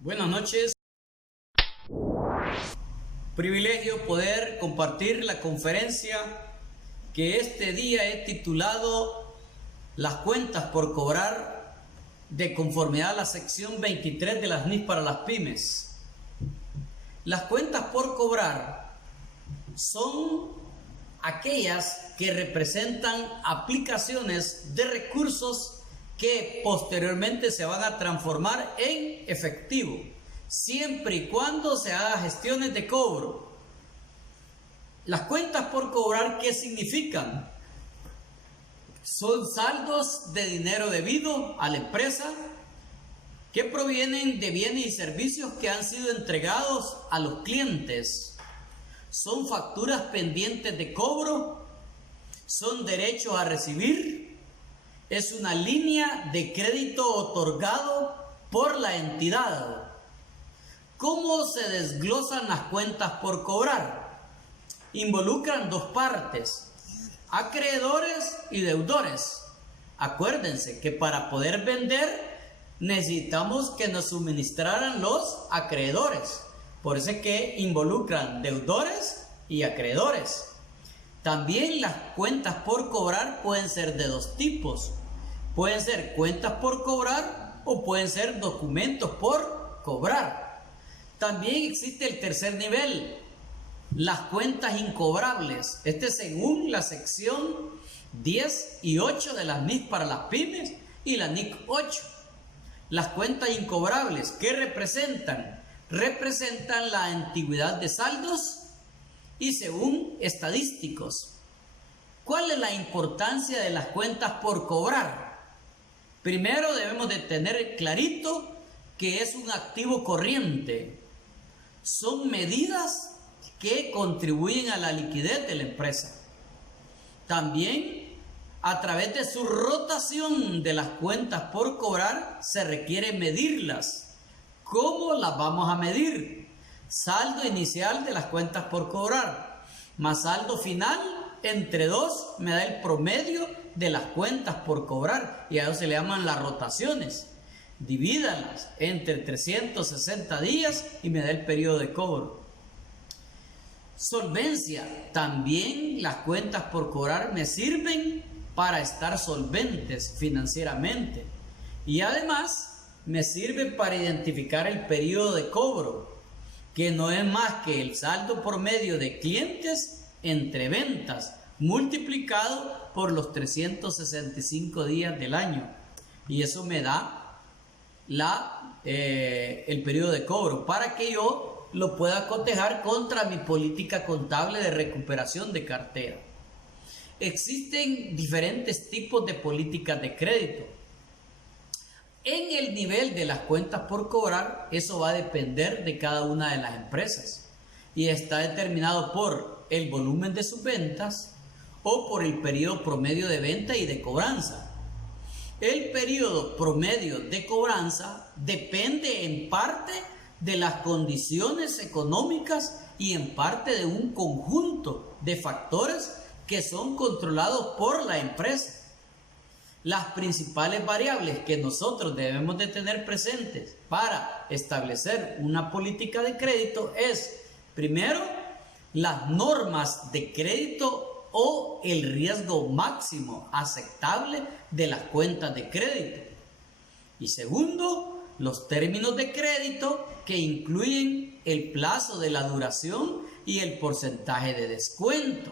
Buenas noches. Privilegio poder compartir la conferencia que este día he titulado Las cuentas por cobrar de conformidad a la sección 23 de las NIS para las pymes. Las cuentas por cobrar son aquellas que representan aplicaciones de recursos que posteriormente se van a transformar en efectivo, siempre y cuando se haga gestiones de cobro. Las cuentas por cobrar, ¿qué significan? Son saldos de dinero debido a la empresa que provienen de bienes y servicios que han sido entregados a los clientes. Son facturas pendientes de cobro, son derechos a recibir. Es una línea de crédito otorgado por la entidad. ¿Cómo se desglosan las cuentas por cobrar? Involucran dos partes, acreedores y deudores. Acuérdense que para poder vender necesitamos que nos suministraran los acreedores. Por eso es que involucran deudores y acreedores. También las cuentas por cobrar pueden ser de dos tipos. Pueden ser cuentas por cobrar o pueden ser documentos por cobrar. También existe el tercer nivel, las cuentas incobrables. Según la sección 10 y 8 de las NIS para las pymes y la NIC 8. Las cuentas incobrables, ¿qué representan? Representan la antigüedad de saldos y según estadísticos. ¿Cuál es la importancia de las cuentas por cobrar? Primero debemos de tener clarito que es un activo corriente. Son medidas que contribuyen a la liquidez de la empresa. También a través de su rotación de las cuentas por cobrar se requiere medirlas. ¿Cómo las vamos a medir? Saldo inicial de las cuentas por cobrar más saldo final entre 2 me da el promedio de las cuentas por cobrar y a eso se le llaman las rotaciones. Divídanlas entre 360 días y me da el periodo de cobro. Solvencia. También las cuentas por cobrar me sirven para estar solventes financieramente y además me sirve para identificar el periodo de cobro, que no es más que el saldo promedio de clientes entre ventas multiplicado por los 365 días del año, y eso me da el periodo de cobro para que yo lo pueda cotejar contra mi política contable de recuperación de cartera. Existen diferentes tipos de políticas de crédito. En el nivel de las cuentas por cobrar, eso va a depender de cada una de las empresas y está determinado por el volumen de sus ventas o por el periodo promedio de venta y de cobranza. El periodo promedio de cobranza depende en parte de las condiciones económicas y en parte de un conjunto de factores que son controlados por la empresa. Las principales variables que nosotros debemos de tener presentes para establecer una política de crédito es, primero, las normas de crédito o el riesgo máximo aceptable de las cuentas de crédito. Y segundo, los términos de crédito que incluyen el plazo de la duración y el porcentaje de descuento.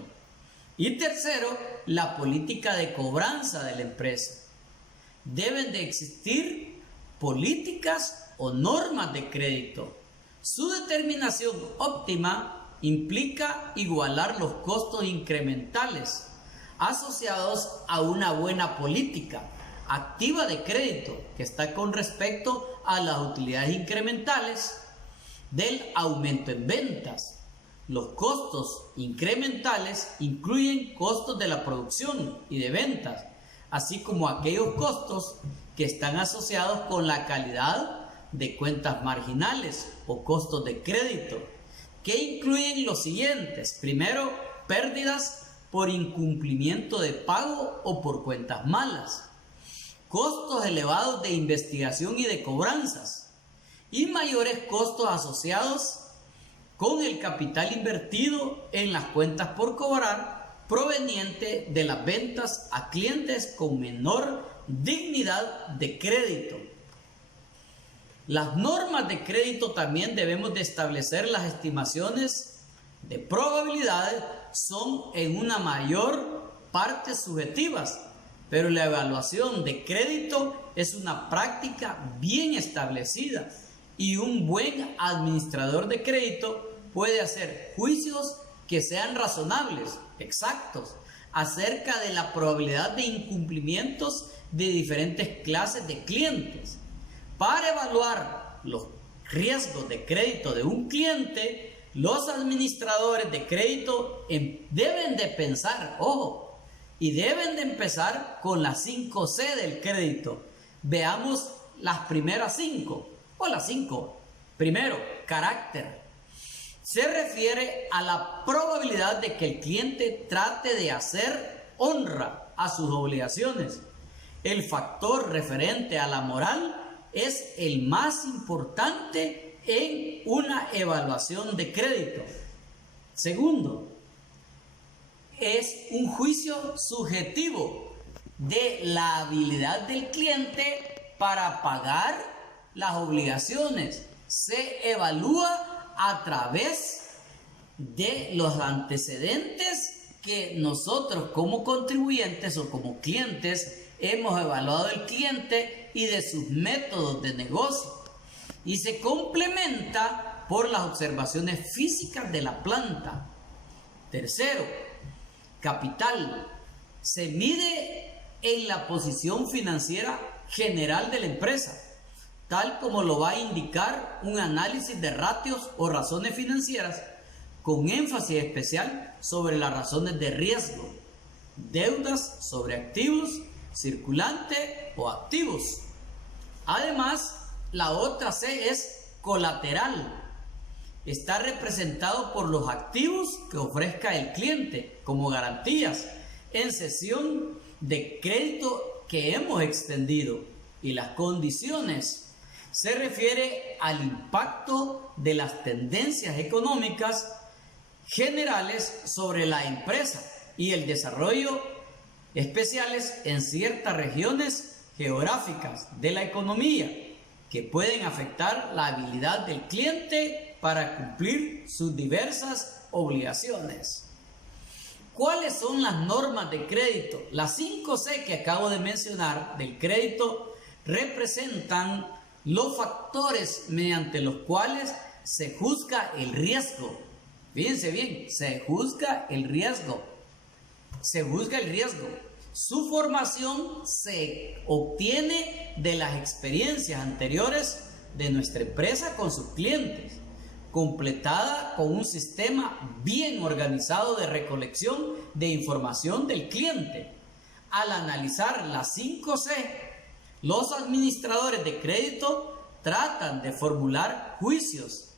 Y tercero, la política de cobranza de la empresa. Deben de existir políticas o normas de crédito. Su determinación óptima implica igualar los costos incrementales asociados a una buena política activa de crédito que está con respecto a las utilidades incrementales del aumento en ventas. Los costos incrementales incluyen costos de la producción y de ventas, así como aquellos costos que están asociados con la calidad de cuentas marginales o costos de crédito, que incluyen los siguientes. Primero, pérdidas por incumplimiento de pago o por cuentas malas, costos elevados de investigación y de cobranzas, y mayores costos asociados con el capital invertido en las cuentas por cobrar proveniente de las ventas a clientes con menor dignidad de crédito. Las normas de crédito también debemos de establecer las estimaciones de probabilidades son en una mayor parte subjetivas, pero la evaluación de crédito es una práctica bien establecida y un buen administrador de crédito puede hacer juicios que sean razonables, exactos, acerca de la probabilidad de incumplimientos de diferentes clases de clientes. Para evaluar los riesgos de crédito de un cliente, los administradores de crédito deben de pensar, ojo, y deben de empezar con las 5 C del crédito. Veamos las primeras 5, o las 5. Primero, carácter. Se refiere a la probabilidad de que el cliente trate de hacer honra a sus obligaciones. El factor referente a la moral es el más importante en una evaluación de crédito. Segundo, es un juicio subjetivo de la habilidad del cliente para pagar las obligaciones. Se evalúa a través de los antecedentes que nosotros como contribuyentes o como clientes hemos evaluado el cliente y de sus métodos de negocio, y se complementa por las observaciones físicas de la planta. Tercero, capital. Se mide en la posición financiera general de la empresa, tal como lo va a indicar un análisis de ratios o razones financieras, con énfasis especial sobre las razones de riesgo, deudas sobre activos, circulante o activos. Además, la otra C es colateral. Está representado por los activos que ofrezca el cliente como garantías en cesión de crédito que hemos extendido, y las condiciones se refiere al impacto de las tendencias económicas generales sobre la empresa y el desarrollo especiales en ciertas regiones geográficas de la economía que pueden afectar la habilidad del cliente para cumplir sus diversas obligaciones. ¿Cuáles son las normas de crédito? Las 5 C que acabo de mencionar del crédito representan los factores mediante los cuales se juzga el riesgo. Fíjense bien, se juzga el riesgo. Su formación se obtiene de las experiencias anteriores de nuestra empresa con sus clientes, completada con un sistema bien organizado de recolección de información del cliente. Al analizar las 5 C, los administradores de crédito tratan de formular juicios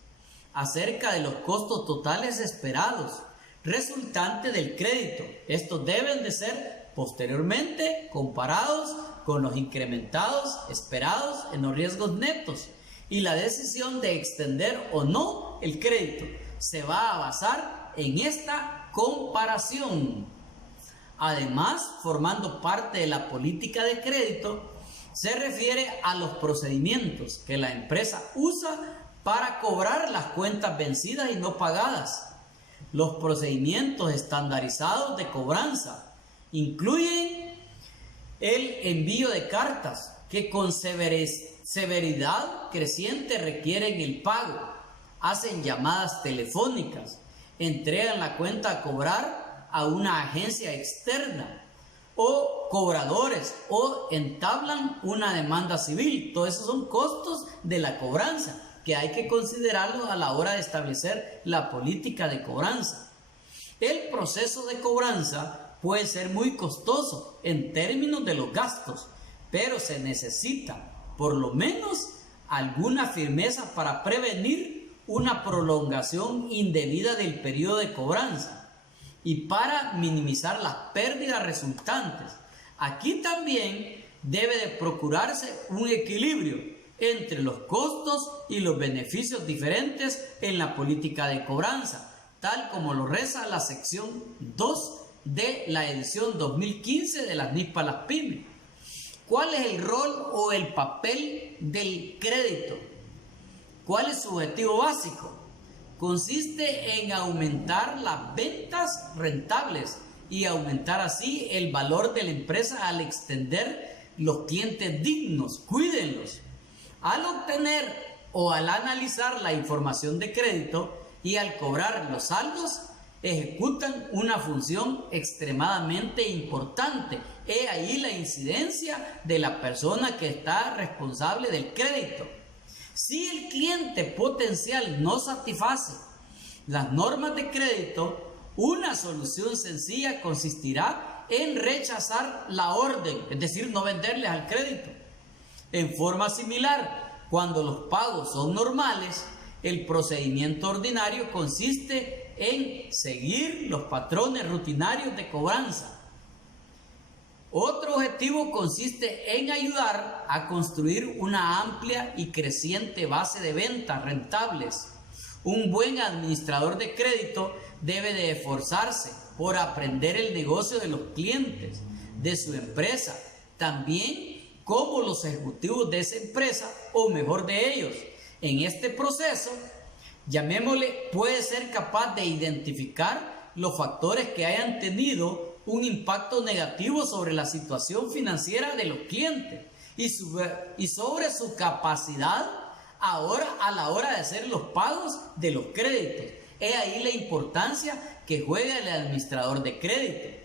acerca de los costos totales esperados resultantes del crédito. Estos deben de ser posteriormente comparados con los incrementados esperados en los riesgos netos, y la decisión de extender o no el crédito se va a basar en esta comparación. Además, formando parte de la política de crédito, se refiere a los procedimientos que la empresa usa para cobrar las cuentas vencidas y no pagadas. Los procedimientos estandarizados de cobranza incluyen el envío de cartas que con severidad creciente requieren el pago, hacen llamadas telefónicas, entregan la cuenta a cobrar a una agencia externa o cobradores, o entablan una demanda civil. Todos esos son costos de la cobranza que hay que considerarlos a la hora de establecer la política de cobranza. El proceso de cobranza puede ser muy costoso en términos de los gastos, pero se necesita por lo menos alguna firmeza para prevenir una prolongación indebida del periodo de cobranza y para minimizar las pérdidas resultantes. Aquí también debe de procurarse un equilibrio entre los costos y los beneficios diferentes en la política de cobranza, tal como lo reza la sección 2 de la edición 2015 de las NIF para las pymes. ¿Cuál es el rol o el papel del crédito? ¿Cuál es su objetivo básico? Consiste en aumentar las ventas rentables y aumentar así el valor de la empresa al extender los clientes dignos. Cuídenlos. Al obtener o al analizar la información de crédito y al cobrar los saldos, ejecutan una función extremadamente importante. He ahí la incidencia de la persona que está responsable del crédito. Si el cliente potencial no satisface las normas de crédito, una solución sencilla consistirá en rechazar la orden, es decir, no venderles al crédito. En forma similar, cuando los pagos son normales, el procedimiento ordinario consiste en seguir los patrones rutinarios de cobranza. Otro objetivo consiste en ayudar a construir una amplia y creciente base de ventas rentables. Un buen administrador de crédito debe de esforzarse por aprender el negocio de los clientes, de su empresa, también como los ejecutivos de esa empresa o mejor de ellos. En este proceso, llamémosle, puede ser capaz de identificar los factores que hayan tenido un impacto negativo sobre la situación financiera de los clientes y sobre su capacidad ahora a la hora de hacer los pagos de los créditos. He ahí la importancia que juega el administrador de crédito.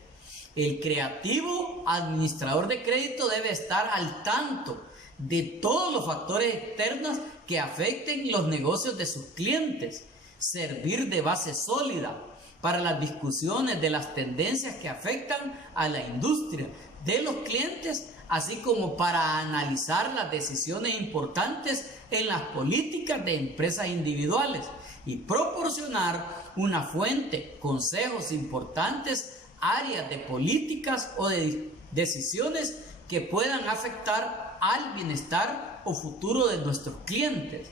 El creativo administrador de crédito debe estar al tanto de todos los factores externos que afecten los negocios de sus clientes, servir de base sólida para las discusiones de las tendencias que afectan a la industria de los clientes, así como para analizar las decisiones importantes en las políticas de empresas individuales y proporcionar una fuente, consejos importantes, áreas de políticas o de decisiones que puedan afectar al bienestar o futuro de nuestros clientes.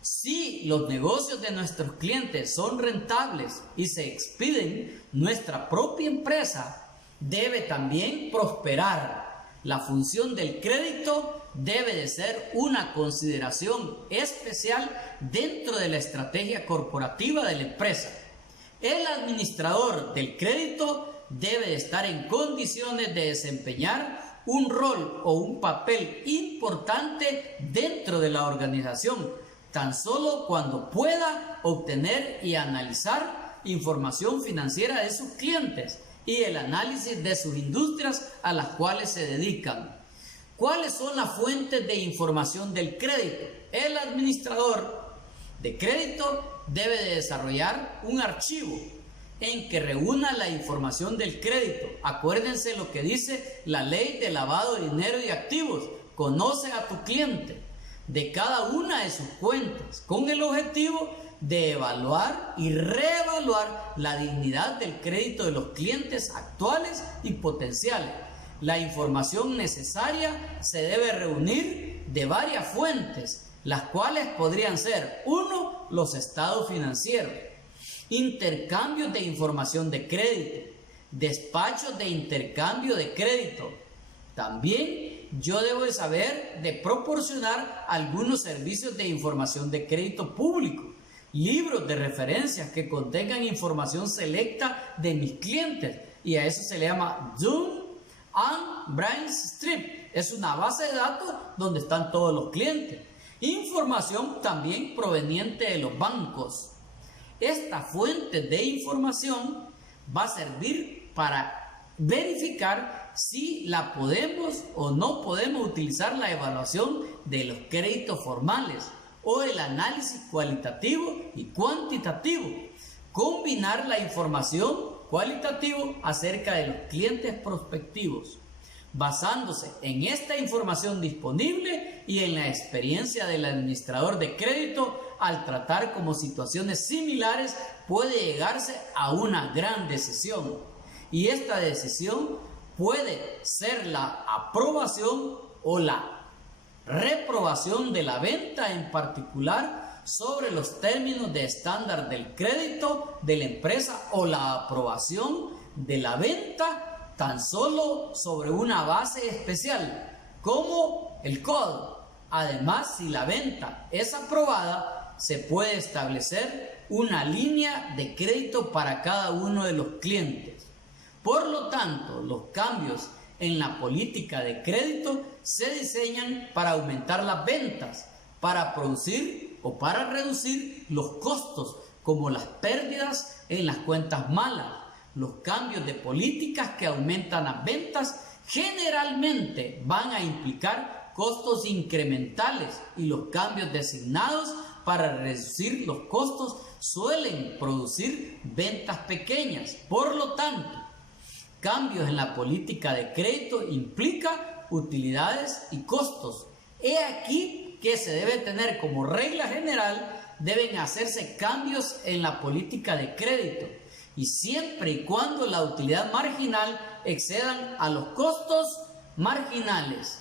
Si los negocios de nuestros clientes son rentables y se expiden, nuestra propia empresa debe también prosperar. La función del crédito debe de ser una consideración especial dentro de la estrategia corporativa de la empresa. El administrador del crédito debe de estar en condiciones de desempeñar un rol o un papel importante dentro de la organización, tan solo cuando pueda obtener y analizar información financiera de sus clientes y el análisis de sus industrias a las cuales se dedican. ¿Cuáles son las fuentes de información del crédito? El administrador de crédito debe de desarrollar un archivo en que reúna la información del crédito. Acuérdense lo que dice la ley de lavado de dinero y activos. Conoce a tu cliente de cada una de sus cuentas con el objetivo de evaluar y reevaluar la dignidad del crédito de los clientes actuales y potenciales. La información necesaria se debe reunir de varias fuentes, las cuales podrían ser: 1. Los estados financieros, intercambios de información de crédito, despachos de intercambio de crédito. También yo debo de saber de proporcionar algunos servicios de información de crédito público, libros de referencias que contengan información selecta de mis clientes, y a eso se le llama Dun and Bradstreet. Es una base de datos donde están todos los clientes. Información también proveniente de los bancos. Esta fuente de información va a servir para verificar si la podemos o no podemos utilizar la evaluación de los créditos formales o el análisis cualitativo y cuantitativo. Combinar la información cualitativa acerca de los clientes prospectivos, basándose en esta información disponible y en la experiencia del administrador de crédito. Al tratar como situaciones similares, puede llegarse a una gran decisión, y esta decisión puede ser la aprobación o la reprobación de la venta, en particular sobre los términos de estándar del crédito de la empresa, o la aprobación de la venta tan solo sobre una base especial como el COD. Además, si la venta es aprobada, se puede establecer una línea de crédito para cada uno de los clientes. Por lo tanto, los cambios en la política de crédito se diseñan para aumentar las ventas, para producir o para reducir los costos, como las pérdidas en las cuentas malas. Los cambios de políticas que aumentan las ventas generalmente van a implicar costos incrementales, y los cambios designados para reducir los costos suelen producir ventas pequeñas. Por lo tanto, cambios en la política de crédito implica utilidades y costos. He aquí que se debe tener como regla general: deben hacerse cambios en la política de crédito, y siempre y cuando la utilidad marginal excedan a los costos marginales.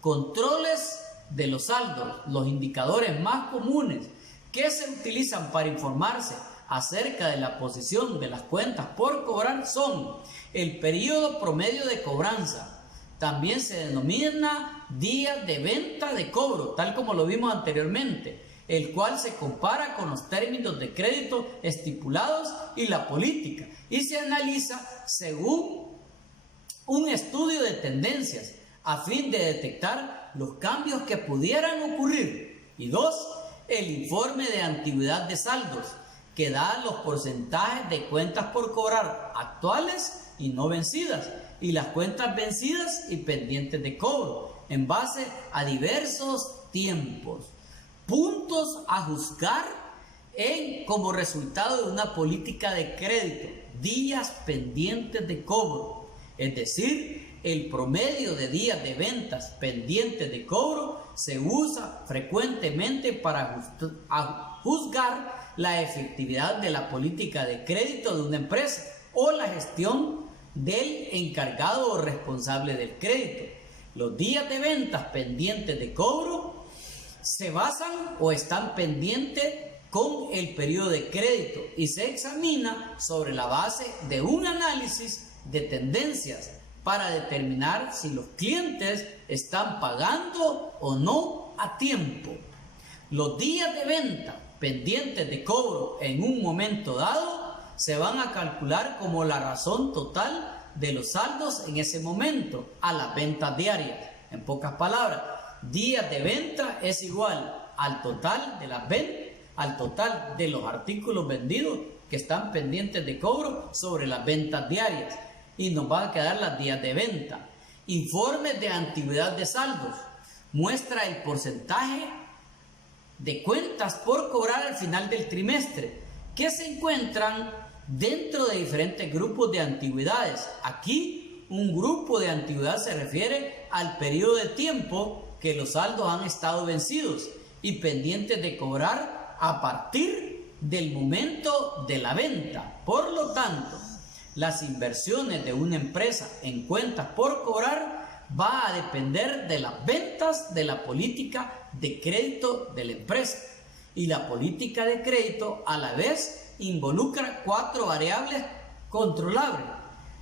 Controles de los saldos. Los indicadores más comunes que se utilizan para informarse acerca de la posición de las cuentas por cobrar son el periodo promedio de cobranza. También se denomina días de venta de cobro, tal como lo vimos anteriormente, el cual se compara con los términos de crédito estipulados y la política, y se analiza según un estudio de tendencias a fin de detectar los cambios que pudieran ocurrir. Y 2, el informe de antigüedad de saldos, que da los porcentajes de cuentas por cobrar actuales y no vencidas, y las cuentas vencidas y pendientes de cobro, en base a diversos tiempos. Puntos a juzgar como resultado de una política de crédito: días pendientes de cobro, es decir, el promedio de días de ventas pendientes de cobro se usa frecuentemente para juzgar la efectividad de la política de crédito de una empresa o la gestión del encargado o responsable del crédito. Los días de ventas pendientes de cobro se basan o están pendientes con el periodo de crédito y se examina sobre la base de un análisis de tendencias para determinar si los clientes están pagando o no a tiempo. Los días de venta pendientes de cobro en un momento dado se van a calcular como la razón total de los saldos en ese momento a las ventas diarias. En pocas palabras, días de venta es igual al total de las ventas, al total de los artículos vendidos que están pendientes de cobro sobre las ventas diarias, y nos van a quedar las días de venta. Informes de antigüedad de saldos muestra el porcentaje de cuentas por cobrar al final del trimestre que se encuentran dentro de diferentes grupos de antigüedades. Aquí, un grupo de antigüedad se refiere al periodo de tiempo que los saldos han estado vencidos y pendientes de cobrar a partir del momento de la venta. Por lo tanto, las inversiones de una empresa en cuentas por cobrar va a depender de las ventas, de la política de crédito de la empresa. Y la política de crédito a la vez involucra 4 variables controlables: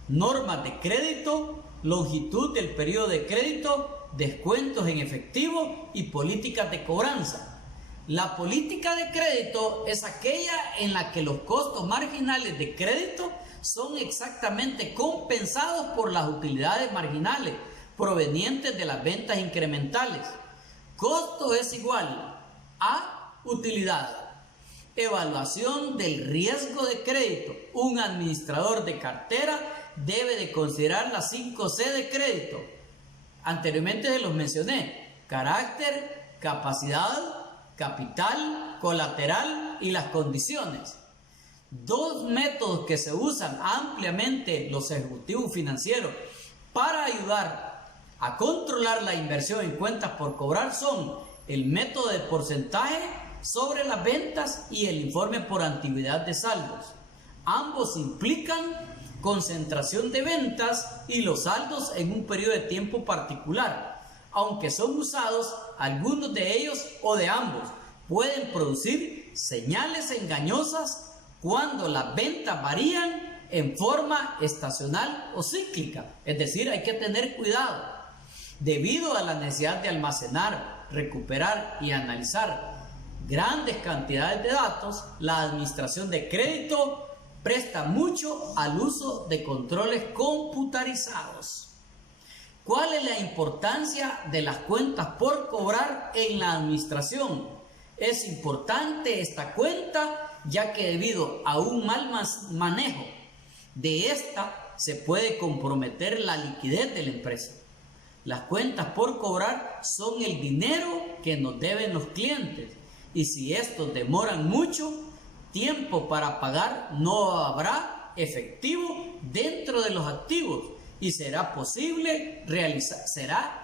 normas de crédito, longitud del periodo de crédito, descuentos en efectivo y políticas de cobranza. La política de crédito es aquella en la que los costos marginales de crédito son exactamente compensados por las utilidades marginales provenientes de las ventas incrementales. Costo es igual a utilidad. Evaluación del riesgo de crédito. Un administrador de cartera debe de considerar las 5C de crédito. Anteriormente se los mencioné: carácter, capacidad, capital, colateral y las condiciones. 2 métodos que se usan ampliamente los ejecutivos financieros para ayudar a controlar la inversión en cuentas por cobrar son el método de porcentaje sobre las ventas y el informe por antigüedad de saldos. Ambos implican concentración de ventas y los saldos en un periodo de tiempo particular. aunque son usados algunos de ellos o de ambos. Pueden producir señales engañosas cuando las ventas varían en forma estacional o cíclica. Es decir, hay que tener cuidado. Debido a la necesidad de almacenar, recuperar y analizar grandes cantidades de datos, la administración de crédito presta mucho al uso de controles computarizados. ¿Cuál es la importancia de las cuentas por cobrar en la administración? Es importante esta cuenta, ya que debido a un mal manejo de esta se puede comprometer la liquidez de la empresa. Las cuentas por cobrar son el dinero que nos deben los clientes, y si estos demoran mucho tiempo para pagar, no habrá efectivo dentro de los activos y será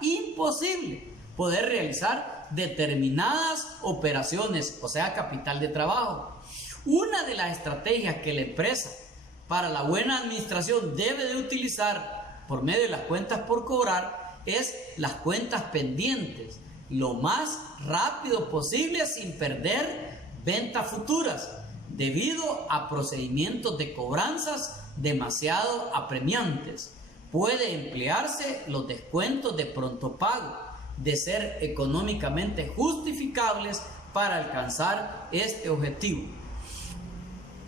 imposible poder realizar determinadas operaciones, o sea, capital de trabajo. Una de las estrategias que la empresa para la buena administración debe de utilizar por medio de las cuentas por cobrar es las cuentas pendientes, lo más rápido posible sin perder ventas futuras, debido a procedimientos de cobranzas demasiado apremiantes. Puede emplearse los descuentos de pronto pago, de ser económicamente justificables para alcanzar este objetivo.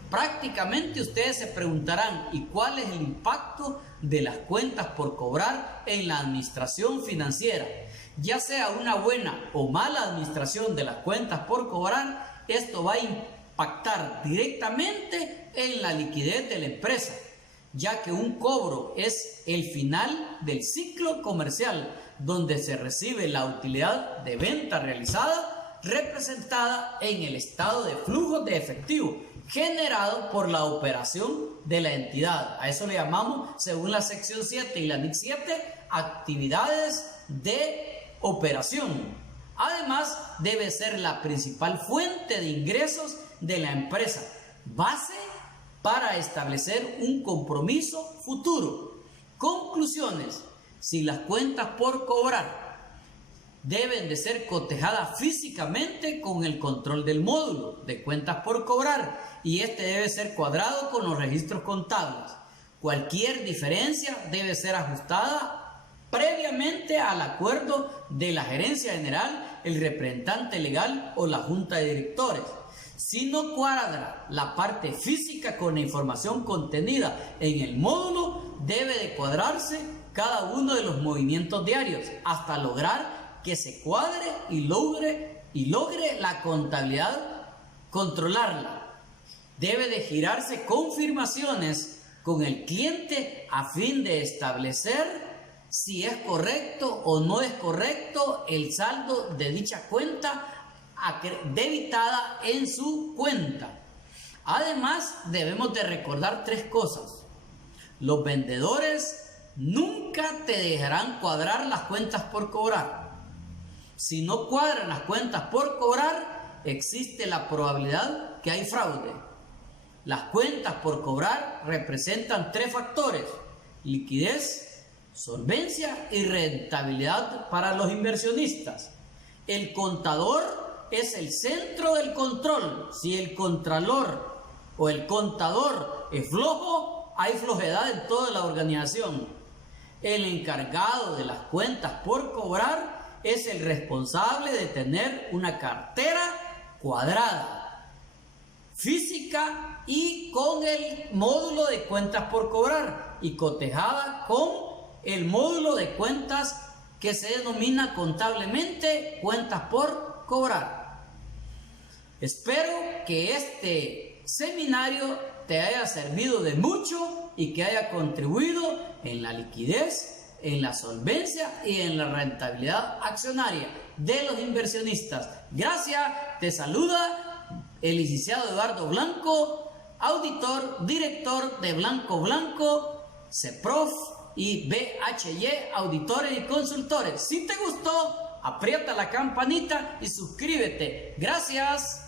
Prácticamente ustedes se preguntarán, ¿y cuál es el impacto de las cuentas por cobrar en la administración financiera? Ya sea una buena o mala administración de las cuentas por cobrar, esto va a impactar directamente en la liquidez de la empresa, ya que un cobro es el final del ciclo comercial, donde se recibe la utilidad de venta realizada, representada en el estado de flujos de efectivo generado por la operación de la entidad. A eso le llamamos, según la sección 7 y la NIC 7, actividades de operación. Además, debe ser la principal fuente de ingresos de la empresa, base para establecer un compromiso futuro. Conclusiones: si las cuentas por cobrar deben de ser cotejadas físicamente con el control del módulo de cuentas por cobrar, y este debe ser cuadrado con los registros contables. Cualquier diferencia debe ser ajustada previamente al acuerdo de la gerencia general, el representante legal o la junta de directores. Si no cuadra la parte física con la información contenida en el módulo, debe de cuadrarse cada uno de los movimientos diarios hasta lograr que se cuadre y logre la contabilidad controlarla. Debe de girarse confirmaciones con el cliente a fin de establecer si es correcto o no es correcto el saldo de dicha cuenta debitada en su cuenta. Además, debemos de recordar 3 cosas. Los vendedores nunca te dejarán cuadrar las cuentas por cobrar. Si no cuadran las cuentas por cobrar, existe la probabilidad que hay fraude. Las cuentas por cobrar representan 3 factores: liquidez, solvencia y rentabilidad para los inversionistas. El contador es el centro del control. Si el contralor o el contador es flojo, hay flojedad en toda la organización. El encargado de las cuentas por cobrar es el responsable de tener una cartera cuadrada, física y con el módulo de cuentas por cobrar y cotejada con el módulo de cuentas que se denomina contablemente cuentas por cobrar. Espero que este seminario te haya servido de mucho y que haya contribuido en la liquidez, en la solvencia y en la rentabilidad accionaria de los inversionistas. Gracias, te saluda el licenciado Eduardo Blanco, auditor, director de Blanco Blanco, CEPROF y BHY, auditores y consultores. Si te gustó, aprieta la campanita y suscríbete. Gracias.